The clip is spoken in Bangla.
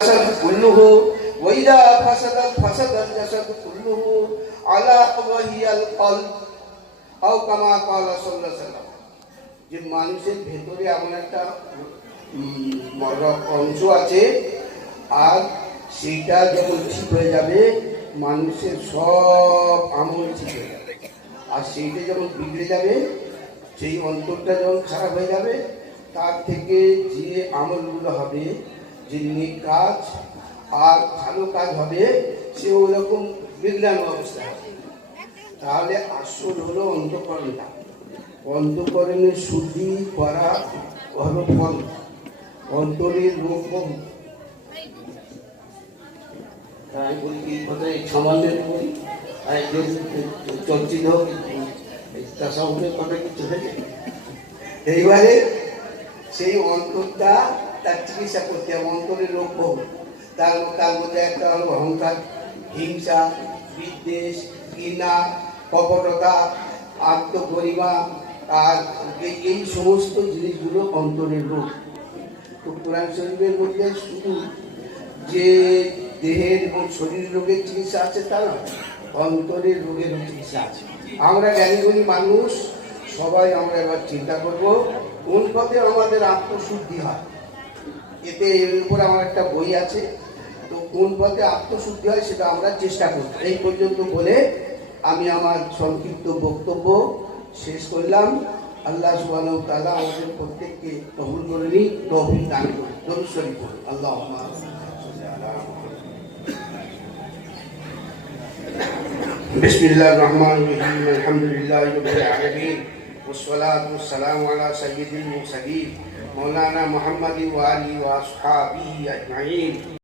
كله وإذا فسد الجسد كله على وهي القلب أو كما قال صلى الله عليه وسلم যে মানুষের ভেতরে এমন একটা অংশ আছে আর সেটা যখন ঠিক হয়ে যাবে মানুষের সব আমল ঠিক হয়ে যাবে আর সেইটা যখন বিগড়ে যাবে সেই অন্তরটা যখন খারাপ হয়ে যাবে তার থেকে যে আমলগুলো হবে যে নেক কাজ আর ভালো কাজ হবে সে ওইরকম বিজ্ঞান অবস্থা হবে। তাহলে আসল হলো অন্তঃকরণটা, অন্তঃকরণের শুদ্ধি করা হলো ফল। অন্তরের রোগ বহু, তাই বলি কি কথা সামান্যের বই চর্চিত হোক তাসাউফের কথা কিছু থেকে এইবারে সেই অন্তরটা তার চিকিৎসা করতে হবে। অন্তরের রোগ বহু, তার মধ্যে একটা হলো অহংকার, হিংসা, বিদ্বেষ, ঘৃণা, কপটতা, আত্মগরিমা, আর এই সমস্ত জিনিসগুলো অন্তরের রোগ। তো কোরআন শরীফের মধ্যে শুধু যে দেহের এবং শরীরের রোগের চিকিৎসা আছে তা না, অন্তরের রোগের চিকিৎসা আছে। আমরা জ্ঞানীগুণী মানুষ সবাই আমরা এবার চিন্তা করব কোন পথে আমাদের আত্মশুদ্ধি হয়। এতে এর উপর আমার একটা বই আছে, তো কোন পথে আত্মশুদ্ধি হয় সেটা আমরা চেষ্টা করব। এই পর্যন্ত বলে আমি আমার সংক্ষিপ্ত বক্তব্য শেষ করলাম। আল্লাহ সুবহানাহু ওয়া তাআলা আমাদের প্রত্যেককে কবুল করে নিন, তৌফিক দান করুন। দরুদ শরীফ পড়ুন। আল্লাহুম্মা বিসমিল্লাহির রহমানির রহিম আলহামদুলিল্লাহি রাব্বিল আলামিন ওয়াসসালাতু ওয়াসসালামু আলা সাইয়্যিদিল মুরসালিন মাওলানা মুহাম্মাদিন ওয়া আলিহি ওয়া আসহাবিহি আজমাইন।